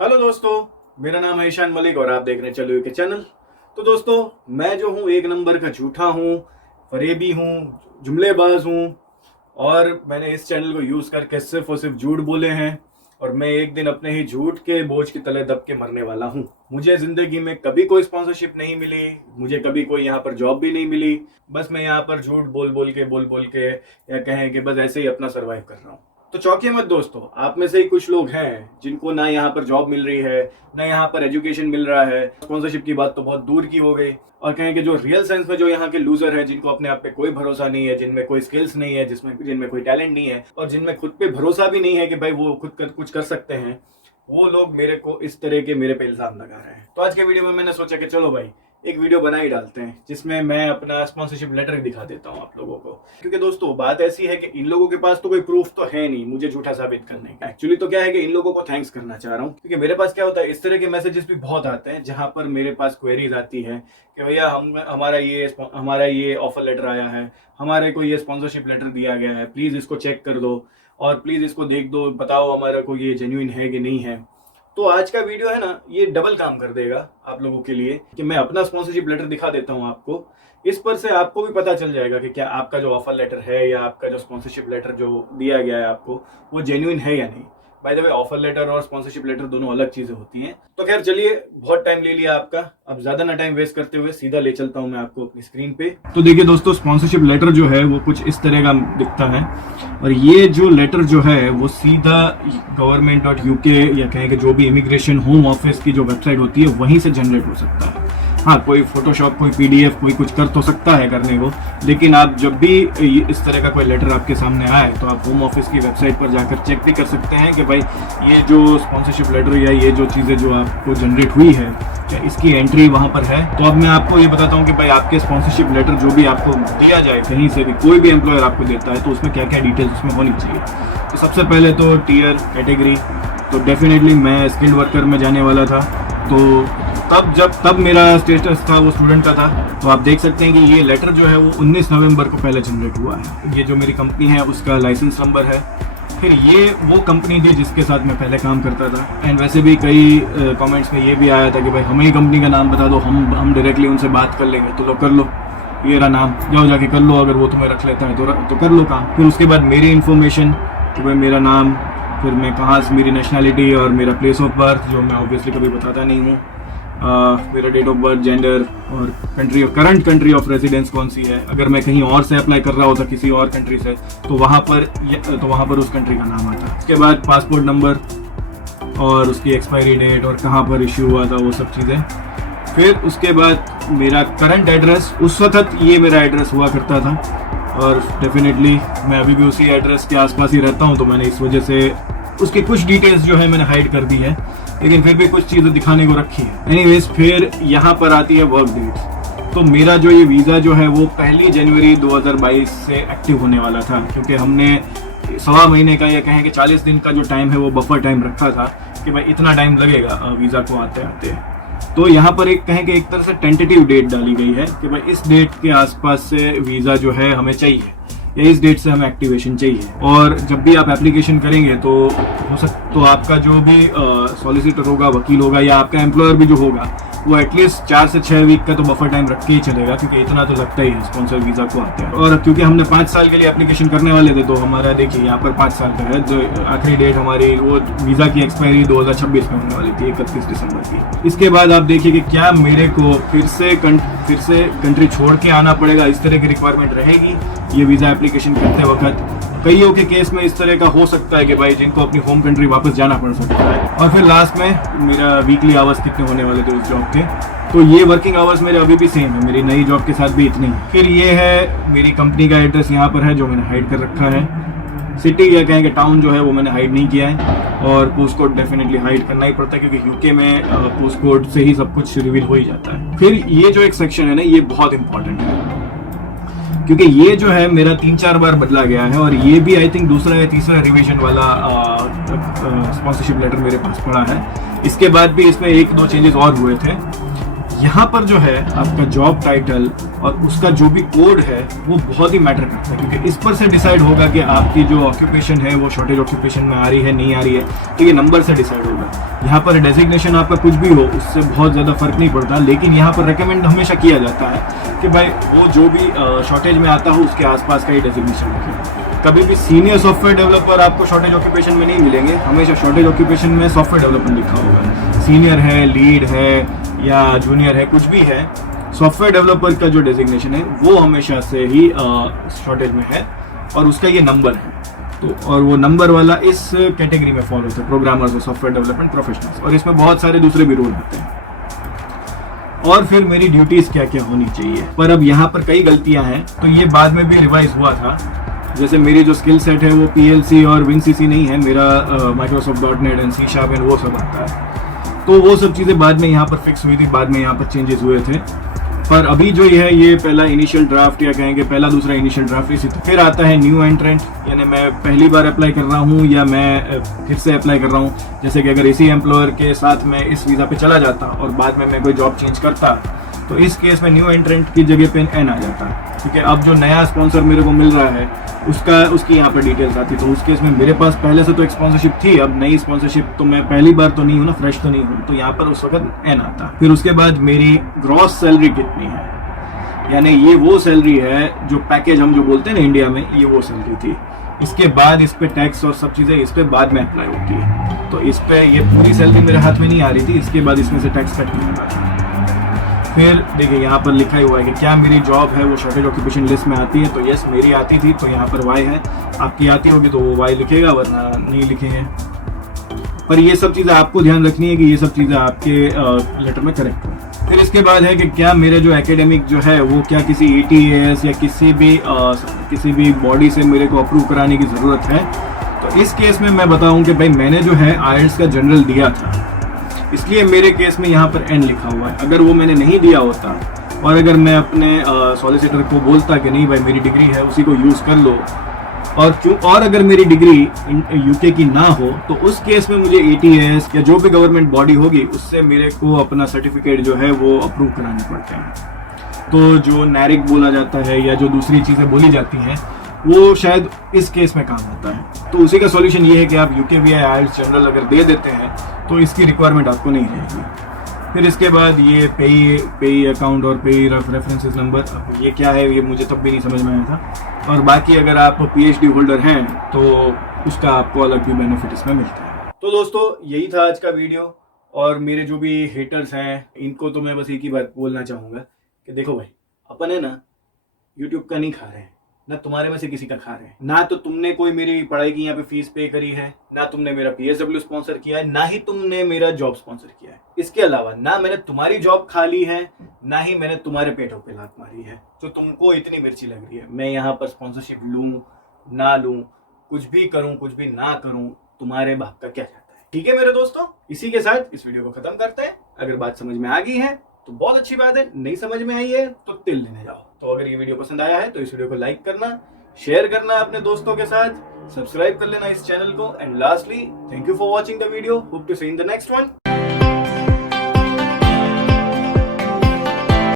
Hello दोस्तों, मेरा नाम है ईशान मलिक और आप देख रहे हैं चलो के चैनल। तो दोस्तों, मैं जो हूँ एक नंबर का झूठा हूँ, फरेबी हूँ, जुमलेबाज हूँ और मैंने इस चैनल को यूज़ करके सिर्फ और सिर्फ झूठ बोले हैं और मैं एक दिन अपने ही झूठ के बोझ के तले दब के मरने वाला हूँ। मुझे ज़िंदगी में कभी कोई स्पॉन्सरशिप नहीं मिली, मुझे कभी कोई यहाँ पर जॉब भी नहीं मिली। बस मैं यहाँ पर झूठ बोल बोल के या कहें कि बस ऐसे ही अपना सर्वाइव कर रहा हूँ। तो चौंकिए मत दोस्तों, आप में से ही कुछ लोग हैं जिनको ना यहाँ पर जॉब मिल रही है, ना यहाँ पर एजुकेशन मिल रहा है। स्पॉन्सरशिप की बात तो बहुत दूर की हो गई और कहें कि जो रियल सेंस में जो यहाँ के लूजर हैं, जिनको अपने आप पे कोई भरोसा नहीं है, जिनमें कोई स्किल्स नहीं है, जिनमें कोई टैलेंट नहीं है और जिनमें खुद पे भरोसा भी नहीं है कि भाई वो कुछ कर सकते हैं, वो लोग मेरे को इस तरह के मेरे पे इल्जाम लगा रहे हैं। तो आज के वीडियो में मैंने सोचा कि चलो भाई एक वीडियो बना ही डालते हैं जिसमें मैं अपना स्पॉन्सरशिप लेटर दिखा देता हूँ आप लोगों को। क्योंकि दोस्तों बात ऐसी है कि इन लोगों के पास तो कोई प्रूफ तो है नहीं मुझे झूठा साबित करने का। एक्चुअली तो क्या है कि इन लोगों को थैंक्स करना चाह रहा हूँ, क्योंकि मेरे पास क्या होता है, इस तरह के मैसेजेस भी बहुत आते हैं जहां पर मेरे पास क्वेरीज आती है कि भैया हमारा ये ऑफर लेटर आया है, हमारे को ये स्पॉन्सरशिप लेटर दिया गया है, प्लीज इसको चेक कर दो और प्लीज इसको देख दो, बताओ हमारा को ये जेन्युइन है कि नहीं है। तो आज का वीडियो है ना, ये डबल काम कर देगा आप लोगों के लिए कि मैं अपना स्पॉन्सरशिप लेटर दिखा देता हूँ आपको। इस पर से आपको भी पता चल जाएगा कि क्या आपका जो ऑफर लेटर है या आपका जो स्पॉन्सरशिप लेटर जो दिया गया है आपको, वो जेन्युइन है या नहीं। By the way, offer letter और स्पॉन्सरशिप लेटर दोनों अलग चीजें होती हैं। तो खैर चलिए, बहुत टाइम ले लिया आपका, अब ज्यादा ना टाइम वेस्ट करते हुए सीधा ले चलता हूं मैं आपको अपनी स्क्रीन पे। तो देखिए दोस्तों, स्पॉन्सरशिप लेटर जो है वो कुछ इस तरह का दिखता है और ये जो लेटर जो है वो सीधा government.uk या कहें कि जो भी इमिग्रेशन होम ऑफिस की जो वेबसाइट होती है वहीं से जनरेट हो सकता है। हाँ, कोई फोटोशॉप, कोई PDF, कोई कुछ कर तो सकता है करने को, लेकिन आप जब भी इस तरह का कोई लेटर आपके सामने आए तो आप होम ऑफिस की वेबसाइट पर जाकर चेक भी कर सकते हैं कि भाई ये जो स्पॉन्सरशिप लेटर या ये जो चीज़ें जो आपको जनरेट हुई है क्या इसकी एंट्री वहाँ पर है। तो अब मैं आपको ये बताता हूँ कि भाई आपके स्पॉन्सरशिप लेटर जो भी आपको दिया जाए कहीं से भी, कोई भी एम्प्लॉयर आपको देता है, तो उसमें क्या क्या डिटेल्स उसमें होनी चाहिए। तो सबसे पहले तो टियर कैटेगरी, तो डेफिनेटली मैं स्किल्ड वर्कर में जाने वाला था, तो तब मेरा स्टेटस था वो स्टूडेंट का था। तो आप देख सकते हैं कि ये लेटर जो है वो 19 नवंबर को पहले जनरेट हुआ है। ये जो मेरी कंपनी है उसका लाइसेंस नंबर है। फिर ये वो कंपनी थी जिसके साथ मैं पहले काम करता था। एंड वैसे भी कई कमेंट्स में ये भी आया था कि भाई हमें ही कंपनी का नाम बता दो, हम डायरेक्टली उनसे बात कर लेंगे। तो लो कर लो, ये रहा नाम, जाओ जाके कर लो, अगर वो तुम्हें रख लेता है तो कर लो काम। फिर उसके बाद मेरी इन्फॉर्मेशन कि भाई मेरा नाम, फिर मैं कहाँ से, मेरी नेशनैलिटी और मेरा प्लेस ऑफ बर्थ जो मैं ऑब्वियसली कभी बताता नहीं हूँ, मेरा डेट ऑफ बर्थ, जेंडर और करंट कंट्री ऑफ रेजिडेंस कौन सी है। अगर मैं कहीं और से अप्लाई कर रहा होता किसी और कंट्री से तो वहाँ पर उस कंट्री का नाम आता। उसके बाद पासपोर्ट नंबर और उसकी एक्सपायरी डेट और कहाँ पर इश्यू हुआ था, वो सब चीज़ें। फिर उसके बाद मेरा करंट एड्रेस, उस वक्त ये मेरा एड्रेस हुआ करता था और डेफिनेटली मैं अभी भी उसी एड्रेस के आसपास ही रहता हूँ, तो मैंने इस वजह से उसकी कुछ डिटेल्स जो है मैंने हाइड कर दी है, लेकिन फिर भी कुछ चीज़ें दिखाने को रखी है। एनीवेज, फिर यहाँ पर आती है वर्क डेट्स। तो मेरा जो ये वीज़ा जो है वो 1 जनवरी 2022 से एक्टिव होने वाला था, क्योंकि हमने 1.25 महीने का या कहें कि 40 दिन का जो टाइम है वो बफर टाइम रखा था कि भाई इतना टाइम लगेगा वीज़ा को आते आते। तो यहाँ पर एक तरह से टेंटेटिव डेट डाली गई है कि भाई इस डेट के आसपास से वीज़ा जो है हमें चाहिए या इस डेट से हमें एक्टिवेशन चाहिए। और जब भी आप एप्लीकेशन करेंगे तो आपका जो भी सॉलिसिटर होगा, वकील होगा या आपका एम्प्लॉयर भी जो होगा वो एटलीस्ट 4 से 6 वीक का तो बफर टाइम रख के ही चलेगा, क्योंकि इतना तो लगता ही है स्पॉन्सर वीज़ा को आते हैं। और क्योंकि हमने 5 साल के लिए एप्लीकेशन करने वाले थे, तो हमारा देखिए यहाँ पर 5 साल का है। जो आखिरी डेट हमारी वो वीज़ा की एक्सपायरी 2026 में होने वाली थी, 31 दिसंबर की। इसके बाद आप देखिए कि क्या मेरे को फिर से कंट्री छोड़ के आना पड़ेगा, इस तरह की रिक्वायरमेंट रहेगी ये वीज़ा एप्लीकेशन करते वक्त। कईयों के केस में इस तरह का हो सकता है कि भाई जिनको अपनी होम कंट्री वापस जाना पड़ सकता है। और फिर लास्ट में मेरा वीकली आवर्स कितने होने वाले थे उस जॉब के, तो ये वर्किंग आवर्स मेरे अभी भी सेम है, मेरी नई जॉब के साथ भी इतनी है। फिर ये है मेरी कंपनी का एड्रेस, यहाँ पर है जो मैंने हाइड कर रखा है। सिटी या कहेंगे टाउन जो है वो मैंने हाइड नहीं किया है, और पोस्ट कोड डेफिनेटली हाइड करना ही पड़ता है, क्योंकि यूके में पोस्ट कोड से ही सब कुछ रिवील हो ही जाता है। फिर ये जो एक सेक्शन है ना, ये बहुत इंपॉर्टेंट है, क्योंकि ये जो है मेरा 3-4 बार बदला गया है और ये भी आई थिंक दूसरा या तीसरा रिवीजन वाला स्पॉन्सरशिप लेटर मेरे पास पड़ा है। इसके बाद भी इसमें 1-2 चेंजेस और हुए थे। यहाँ पर जो है आपका जॉब टाइटल और उसका जो भी कोड है वो बहुत ही मैटर करता है, क्योंकि इस पर से डिसाइड होगा कि आपकी जो ऑक्यूपेशन है वो शॉर्टेज ऑक्यूपेशन में आ रही है नहीं आ रही है, तो ये नंबर से डिसाइड होगा। यहाँ पर डेजिग्नेशन आपका कुछ भी हो उससे बहुत ज़्यादा फर्क नहीं पड़ता, लेकिन यहाँ पर रिकमेंड हमेशा किया जाता है कि भाई वो जो भी शॉर्टेज में आता हो उसके आसपास का ही डेजिग्नेशन रखें। कभी भी सीनियर सॉफ्टवेयर डेवलपर आपको शॉर्टेज ऑक्यूपेशन में नहीं मिलेंगे, हमेशा शॉर्टेज ऑक्यूपेशन में सॉफ्टवेयर डेवलपर लिखा होगा। सीनियर है, लीड है या जूनियर है, कुछ भी है, सॉफ्टवेयर डेवलपर का जो डेजिग्नेशन है वो हमेशा से ही शॉर्टेज में है और उसका ये नंबर है। तो और वो नंबर वाला इस कैटेगरी में फॉलो होता है, प्रोग्रामर्स और सॉफ्टवेयर डेवलपमेंट प्रोफेशनल्स, और इसमें बहुत सारे दूसरे भी रोल होते हैं। और फिर मेरी ड्यूटीज क्या क्या होनी चाहिए, पर अब यहाँ पर कई गलतियां हैं, तो ये बाद में भी रिवाइज हुआ था। जैसे मेरी जो स्किल सेट है वो PLC और WinCC नहीं है, मेरा Microsoft.NET एंड C# एंड वो सब आता है, तो वो सब चीज़ें बाद में यहाँ पर फिक्स हुई थी, बाद में यहाँ पर चेंजेस हुए थे। पर अभी जो ये है ये पहला इनिशियल ड्राफ्ट या कहेंगे पहला दूसरा इनिशियल ड्राफ्ट, इसी तो फिर आता है न्यू एंट्रेंट, यानी मैं पहली बार अप्लाई कर रहा हूँ या मैं फिर से अप्लाई कर रहा हूँ। जैसे कि अगर इसी एम्प्लॉयर के साथ मैं इस वीज़ा पे चला जाता और बाद में मैं कोई जॉब चेंज करता, तो इस केस में न्यू एंट्रेंट की जगह पे N आ जाता, क्योंकि अब जो नया स्पॉन्सर मेरे को मिल रहा है उसकी यहाँ पर डिटेल्स आती। तो उस केस में मेरे पास पहले से तो एक स्पॉन्सरशिप थी, अब नई स्पॉन्सरशिप, तो मैं पहली बार तो नहीं हूँ ना, फ्रेश तो नहीं हूँ, तो यहाँ पर उस वक्त N आता। फिर उसके बाद मेरी ग्रॉस सैलरी कितनी है, यानी ये वो सैलरी है जो पैकेज हम जो बोलते हैं ना इंडिया में, ये वो सैलरी थी। इसके बाद इस पे टैक्स और सब चीज़ें इस पे बाद में अप्लाई होती है, तो इस पे ये पूरी सैलरी मेरे हाथ में नहीं आ रही थी, इसके बाद इसमें से टैक्स कट नहीं हो रहा था। फिर देखिए यहाँ पर लिखा हुआ है कि क्या मेरी जॉब है वो शॉर्टेज ऑक्यूपेशन लिस्ट में आती है, तो यस मेरी आती थी, तो यहाँ पर Y है। आपकी आती होगी तो वो Y लिखेगा, वरना नहीं लिखेंगे। पर ये सब चीज़ें आपको ध्यान रखनी है कि ये सब चीज़ें आपके लेटर में करेक्ट हो। फिर इसके बाद है कि क्या मेरे जो एकेडमिक जो है वो क्या किसी ETAS या किसी भी बॉडी से मेरे को अप्रूव कराने की ज़रूरत है। तो इस केस में मैं बताऊँ कि भाई मैंने जो है IELTS का जनरल दिया था, इसलिए मेरे केस में यहाँ पर N लिखा हुआ है। अगर वो मैंने नहीं दिया होता और अगर मैं अपने सॉलिसिटर को बोलता कि नहीं भाई मेरी डिग्री है उसी को यूज़ कर लो, और अगर मेरी डिग्री UK की ना हो, तो उस केस में मुझे ETAS या जो भी गवर्नमेंट बॉडी होगी उससे मेरे को अपना सर्टिफिकेट जो है वो अप्रूव कराने पड़ते हैं। तो जो NARIC बोला जाता है या जो दूसरी चीज़ें बोली जाती हैं वो शायद इस केस में काम आता है। तो उसी का सॉल्यूशन ये है कि आप UK VI IELTS जनरल अगर दे देते हैं तो इसकी रिक्वायरमेंट आपको नहीं रहेगी। फिर इसके बाद ये पेई अकाउंट और पेई रेफरेंसेस नंबर, अब ये क्या है ये मुझे तब भी नहीं समझ में आया था। और बाकी अगर आप PhD होल्डर हैं तो उसका आपको अलग भी बेनिफिट इसमें मिलता है। तो दोस्तों यही था आज का वीडियो, और मेरे जो भी हेटर्स हैं इनको तो मैं बस एक ही बात बोलना चाहूँगा कि देखो भाई, अपन है ना YouTube का नहीं खा रहे हैं, ना तुम्हारे में से किसी का खा रहे हैं, ना तो तुमने कोई मेरी पढ़ाई की यहाँ पे फीस पे करी है, ना तुमने मेरा PSW स्पॉन्सर किया है, ना ही तुमने मेरा जॉब स्पॉन्सर किया है। इसके अलावा ना मैंने तुम्हारी जॉब खा ली है, ना ही मैंने तुम्हारे पेटों पे लात मारी है जो तुमको इतनी मिर्ची लग रही है। मैं यहाँ पर स्पॉन्सरशिप लूँ ना लूँ, कुछ भी करूँ कुछ भी ना करूँ, तुम्हारे बाप का क्या जाता है। ठीक है मेरे दोस्तों, इसी के साथ इस वीडियो को खत्म करते हैं। अगर बात समझ में आ गई है तो बहुत अच्छी बात है, नहीं समझ में आई है तो तिल लेने जाओ। तो अगर ये वीडियो पसंद आया है तो इस वीडियो को लाइक करना, शेयर करना अपने दोस्तों के साथ, सब्सक्राइब कर लेना इस चैनल को, and lastly thank you for watching the video. Hope to see in the next one.